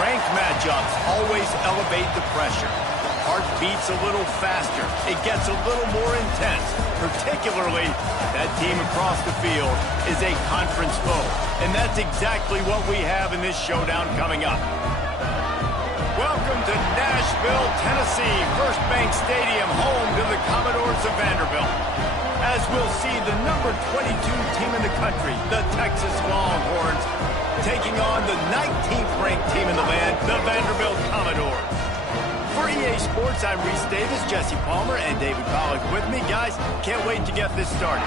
Ranked matchups always elevate the pressure. The heart beats a little faster. It gets a little more intense. Particularly, that team across the field is a conference foe. And that's exactly what we have in this showdown coming up. Welcome to Nashville, Tennessee, First Bank Stadium, home to the Commodores of Vanderbilt. As we'll see the number 22 team in the country, the Texas Longhorns, taking on the 19th ranked team in the land, the Vanderbilt Commodores. For EA Sports, I'm Reese Davis, Jesse Palmer, and David Pollack with me. Guys, can't wait to get this started.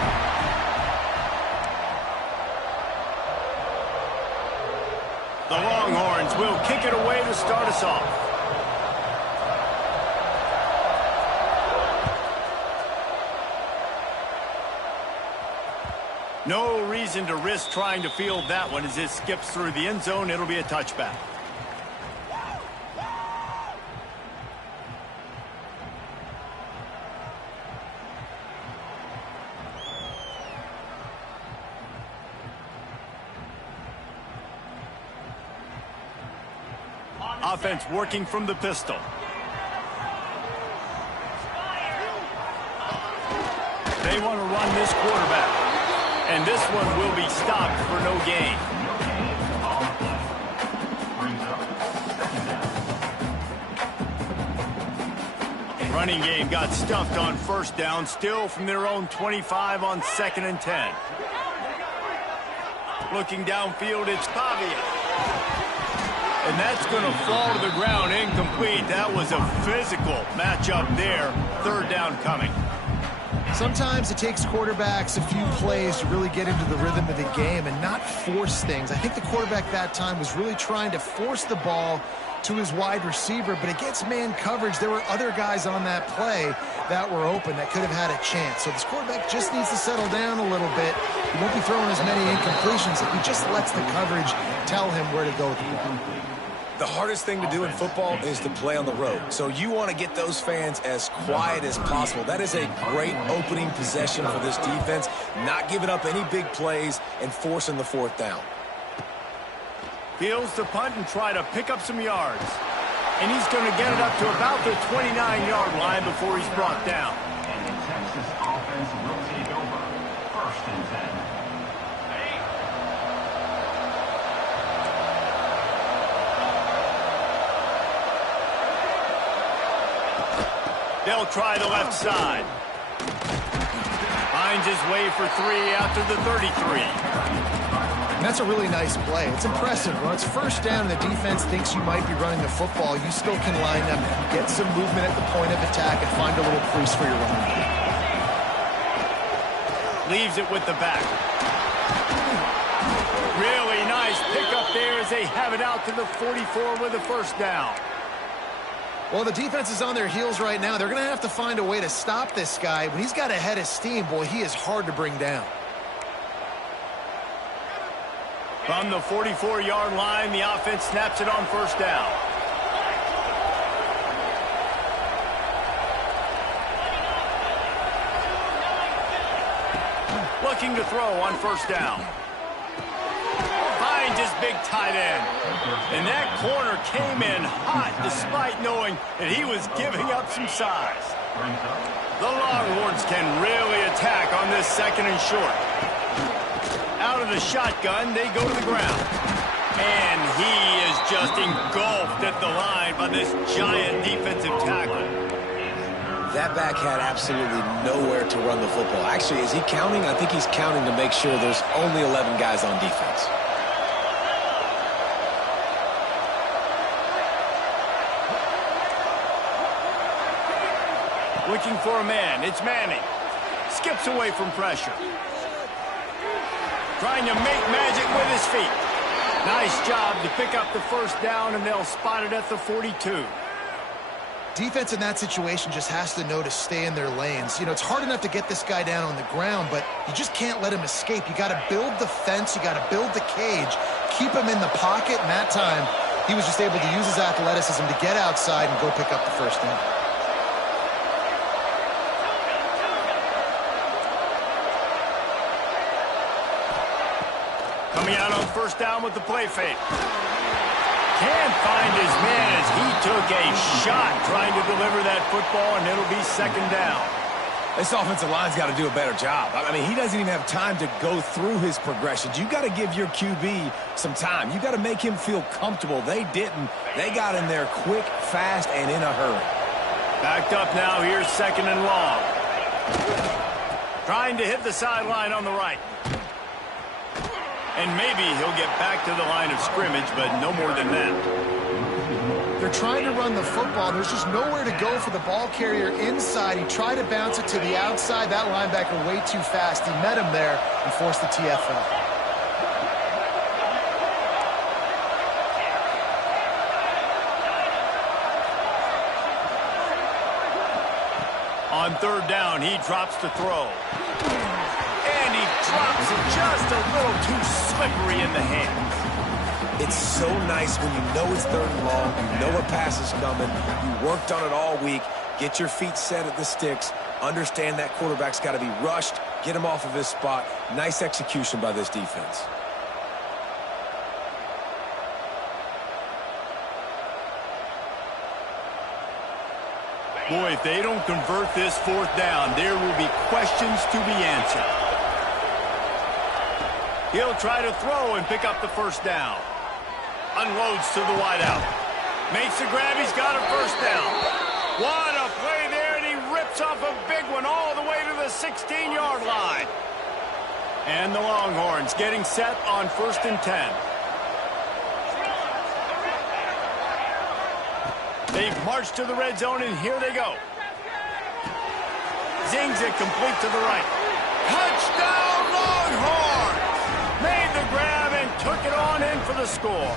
The Longhorns will kick it away to start us off. No reason to risk trying to field that one as it skips through the end zone. It'll be a touchback. Offense working from the pistol. They want to run this quarterback. And this one will be stopped for no gain. Running game got stuffed on first down, still from their own 25 on 2nd and 10. Looking downfield, it's Pavia. And that's going to fall to the ground incomplete. That was a physical matchup there. 3rd down coming. Sometimes it takes quarterbacks a few plays to really get into the rhythm of the game and not force things. I think the quarterback that time was really trying to force the ball to his wide receiver, but against man coverage, there were other guys on that play that were open that could have had a chance. So this quarterback just needs to settle down a little bit. He won't be throwing as many incompletions if he just lets the coverage tell him where to go with the ball. The hardest thing to do in football is to play on the road. So you want to get those fans as quiet as possible. That is a great opening possession for this defense, not giving up any big plays and forcing the 4th down. Fields to punt and try to pick up some yards. And he's going to get it up to about the 29-yard line before he's brought down. And the Texas offense will take over. 1st and 10. They'll try the left side. Finds his way for 3 after the 33. And that's a really nice play. It's impressive. When it's 1st down and the defense thinks you might be running the football, you still can line up, get some movement at the point of attack, and find a little crease for your running back. Leaves it with the back. Really nice pickup there as they have it out to the 44 with a 1st down. Well, the defense is on their heels right now. They're going to have to find a way to stop this guy. When he's got a head of steam, boy, he is hard to bring down. From the 44-yard line, the offense snaps it on 1st down. Looking to throw on 1st down. Finds his big tight end. And that corner came in hot despite knowing that he was giving up some size. The Longhorns can really attack on this 2nd and short. Out of the shotgun, they go to the ground. And he is just engulfed at the line by this giant defensive tackle. That back had absolutely nowhere to run the football. Actually, is he counting? I think he's counting to make sure there's only 11 guys on defense. Looking for a man. It's Manning. Skips away from pressure. Trying to make magic with his feet. Nice job to pick up the first down, and they'll spot it at the 42. Defense in that situation just has to know to stay in their lanes. You know, it's hard enough to get this guy down on the ground, but you just can't let him escape. You got to build the fence. You got to build the cage. Keep him in the pocket, and that time he was just able to use his athleticism to get outside and go pick up the first down. Coming out on first down with the play fake. Can't find his man as he took a shot trying to deliver that football, and it'll be second down. This offensive line's got to do a better job. I mean, he doesn't even have time to go through his progressions. You got to give your QB some time. You got to make him feel comfortable. They didn't. They got in there quick, fast, and in a hurry. Backed up now. Here's second and long. Trying to hit the sideline on the right. And maybe he'll get back to the line of scrimmage, but no more than that. They're trying to run the football. There's just nowhere to go for the ball carrier inside. He tried to bounce it to the outside. That linebacker way too fast. He met him there and forced the TFL. On third down, he drops to throw. And he drops it just a little too slippery in the hands. It's so nice when you know it's third and long, you know a pass is coming, you worked on it all week, get your feet set at the sticks, understand that quarterback's got to be rushed, get him off of his spot. Nice execution by this defense. Boy, if they don't convert this fourth down, there will be questions to be answered. He'll try to throw and pick up the first down. Unloads to the wideout. Makes the grab. He's got a first down. What a play there, and he rips off a big one all the way to the 16-yard line. And the Longhorns getting set on 1st and 10. They've marched to the red zone, and here they go. Zings it complete to the right. Touchdown, Longhorns! Made the grab and took it on in for the score.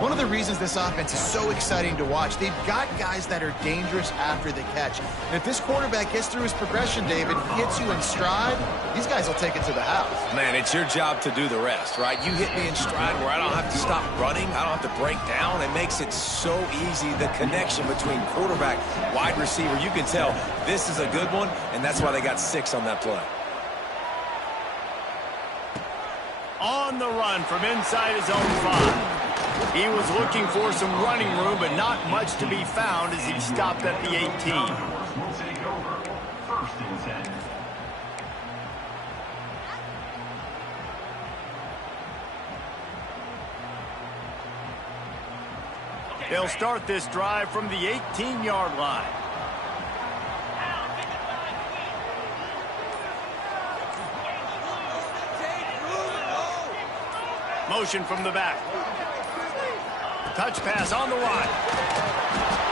One of the reasons this offense is so exciting to watch, they've got guys that are dangerous after the catch. And if this quarterback gets through his progression, David, hits you in stride, these guys will take it to the house. Man, it's your job to do the rest, right? You hit me in stride where I don't have to stop running. I don't have to break down. It makes it so easy, the connection between quarterback, wide receiver. You can tell this is a good one, and that's why they got 6 on that play. On the run from inside his own 5. He was looking for some running room, but not much to be found as he stopped at the 18. Will take over. 1st and 10. They'll start this drive from the 18-yard line. Motion from the back. Touch pass on the line.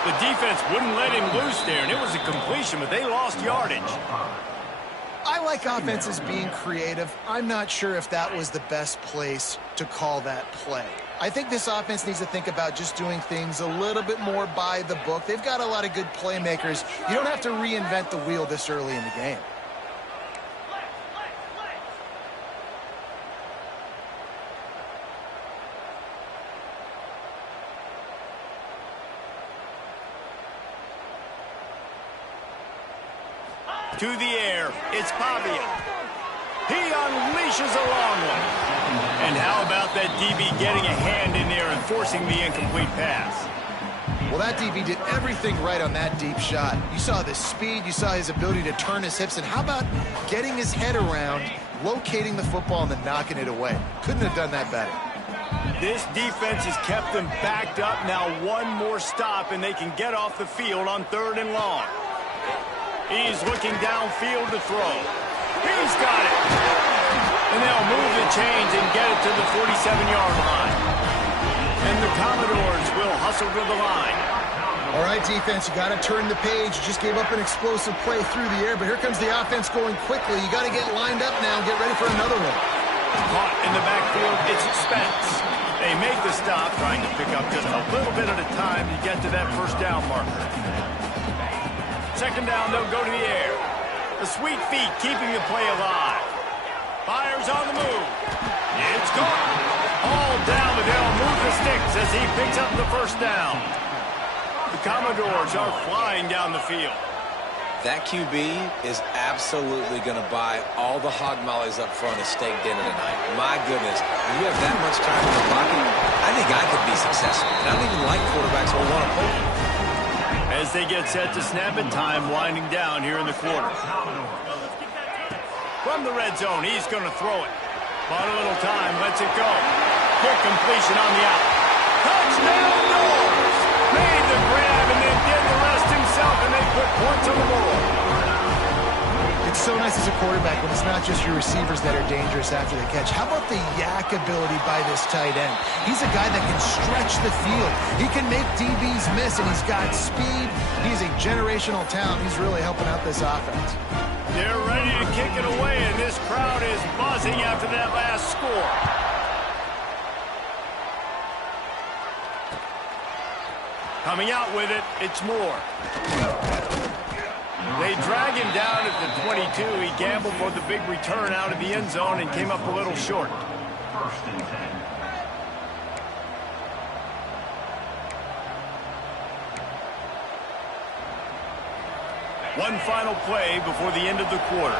The defense wouldn't let him loose there, and it was a completion, but they lost yardage. I like offenses being creative. I'm not sure if that was the best place to call that play. I think this offense needs to think about just doing things a little bit more by the book. They've got a lot of good playmakers. You don't have to reinvent the wheel this early in the game. To the air, it's Pavia. He unleashes a long one. And how about that DB getting a hand in there and forcing the incomplete pass? Well, that DB did everything right on that deep shot. You saw the speed, you saw his ability to turn his hips, and how about getting his head around, locating the football, and then knocking it away? Couldn't have done that better. This defense has kept them backed up. Now one more stop, and they can get off the field on 3rd and long. He's looking downfield to throw. He's got it. And they'll move the chains and get it to the 47-yard line. And the Commodores will hustle to the line. All right, defense, you got to turn the page. You just gave up an explosive play through the air, but here comes the offense going quickly. You got to get lined up now and get ready for another one. Caught in the backfield, it's Spence. They make the stop, trying to pick up just a little bit at a time to get to that 1st down marker. 2nd down, they'll go to the air. The sweet feet keeping the play alive. Fires on the move. It's gone. All down, but they'll move the sticks as he picks up the 1st down. The Commodores are flying down the field. That QB is absolutely going to buy all the hog mollies up front at steak dinner tonight. My goodness, if you have that much time in the pocket, I think I could be successful. And I don't even like quarterbacks who want to play. As they get set to snap it, time winding down here in the quarter. From the red zone, he's going to throw it. But a little time, lets it go. Quick completion on the out. Touchdown, Doors! Made the grab and then did the rest himself, and they put points on the board. It's so nice as a quarterback when it's not just your receivers that are dangerous after the catch. How about the yak ability by this tight end? He's a guy that can stretch the field. He can make DBs miss, and he's got speed. He's a generational talent. He's really helping out this offense. They're ready to kick it away, and this crowd is buzzing after that last score. Coming out with it, it's Moore. They drag him down at the 22. He gambled for the big return out of the end zone and came up a little short. 1st and 10. One final play before the end of the quarter.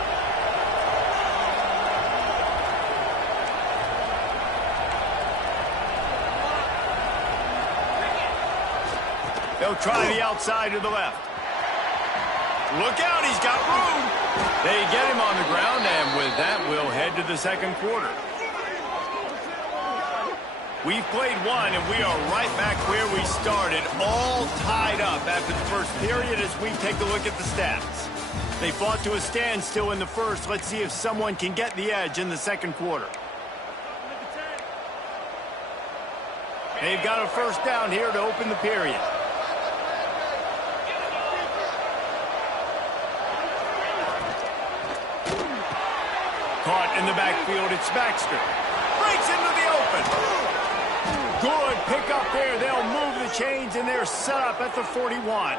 They'll try the outside to the left. Look out, he's got room. They get him on the ground, and with that, we'll head to the 2nd quarter. We've played one, and we are right back where we started, all tied up after the 1st period as we take a look at the stats. They fought to a standstill in the 1st. Let's see if someone can get the edge in the 2nd quarter. They've got a 1st down here to open the period. Caught in the backfield, it's Baxter. Breaks into the open. Good pick up there. They'll move the chains, and they're set up at the 41.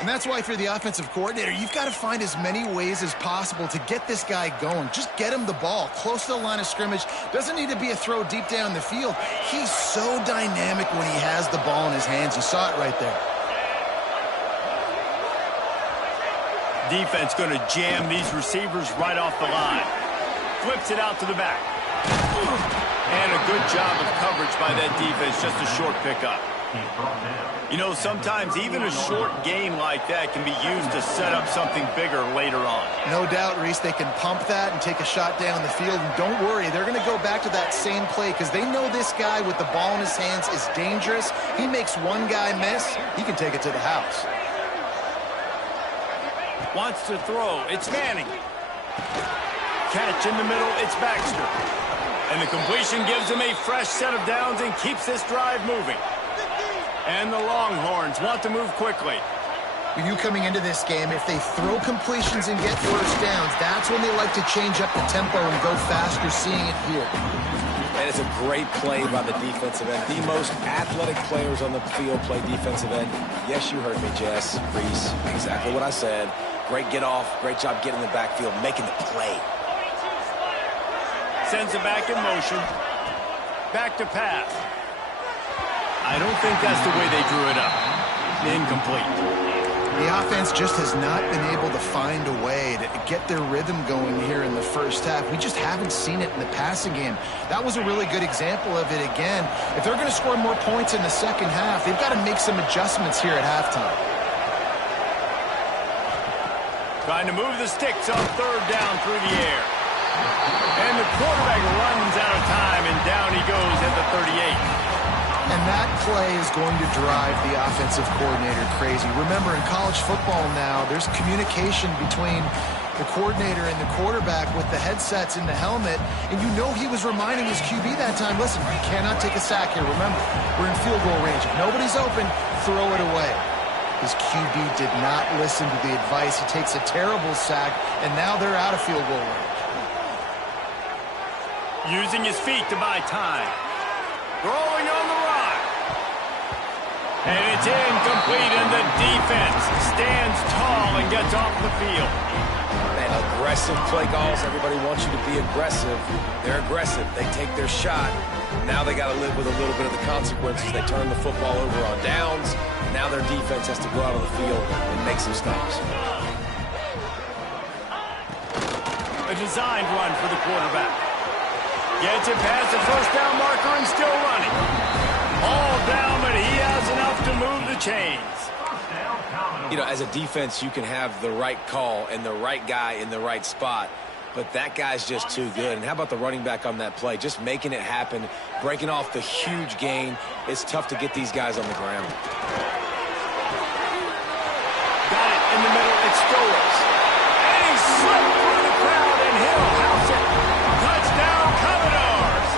And that's why, if you're the offensive coordinator, you've got to find as many ways as possible to get this guy going. Just get him the ball close to the line of scrimmage. Doesn't need to be a throw deep down the field. He's so dynamic when he has the ball in his hands. You saw it right there. Defense going to jam these receivers right off the line. Flips it out to the back. And a good job of coverage by that defense. Just a short pickup. You know, sometimes even a short gain like that can be used to set up something bigger later on. No doubt, Reese, they can pump that and take a shot down the field. And don't worry, they're going to go back to that same play because they know this guy with the ball in his hands is dangerous. He makes one guy miss, he can take it to the house. Wants to throw. It's Manning. Catch in the middle. It's Baxter. And the completion gives him a fresh set of downs and keeps this drive moving. And the Longhorns want to move quickly. You coming into this game, if they throw completions and get 1st downs, that's when they like to change up the tempo and go faster, seeing it here. And it's a great play by the defensive end. The most athletic players on the field play defensive end. Yes, you heard me, Jess, Reese. Exactly what I said. Great get off. Great job getting in the backfield, making the play. Sends it back in motion. Back to pass. I don't think that's the way they drew it up. Incomplete. The offense just has not been able to find a way to get their rhythm going here in the 1st half. We just haven't seen it in the passing game. That was a really good example of it again. If they're going to score more points in the 2nd half, they've got to make some adjustments here at halftime. Trying to move the sticks on 3rd down through the air. And the quarterback runs out of time, and down he goes at the 38. And that play is going to drive the offensive coordinator crazy. Remember, in college football now, there's communication between the coordinator and the quarterback with the headsets in the helmet, and you know he was reminding his QB that time, listen, you cannot take a sack here. Remember, we're in field goal range. If nobody's open, throw it away. His QB did not listen to the advice. He takes a terrible sack, and now they're out of field goal range. Using his feet to buy time. Throwing on the run. And it's incomplete, and the defense stands tall and gets off the field. Man, aggressive play calls. Everybody wants you to be aggressive. They're aggressive. They take their shot. Now they got to live with a little bit of the consequences. They turn the football over on downs. Now their defense has to go out on the field and make some stops. A designed run for the quarterback. Gets it past the first down marker and still running. All down, but he has enough to move the chains. You know, as a defense, you can have the right call and the right guy in the right spot, but that guy's just too good. And how about the running back on that play? Just making it happen, breaking off the huge gain. It's tough to get these guys on the ground. Got it in the middle. It's Stowers. And he slipped through the crowd, and he'll house it. Touchdown, Commodores.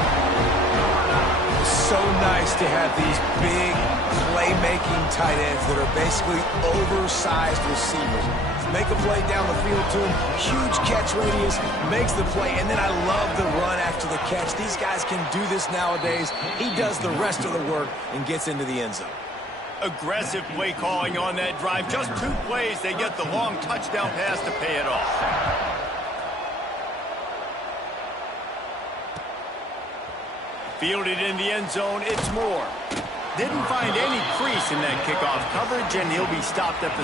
So nice to have these big playmaking tight ends that are basically oversized receivers. Make a play down the field to him, huge catch radius, makes the play, and then I love the run after the catch. These guys can do this nowadays. He does the rest of the work and gets into the end zone. Aggressive play calling on that drive. Just 2 plays, they get the long touchdown pass to pay it off. Fielded in the end zone, it's Moore. Didn't find any crease in that kickoff coverage, and he'll be stopped at the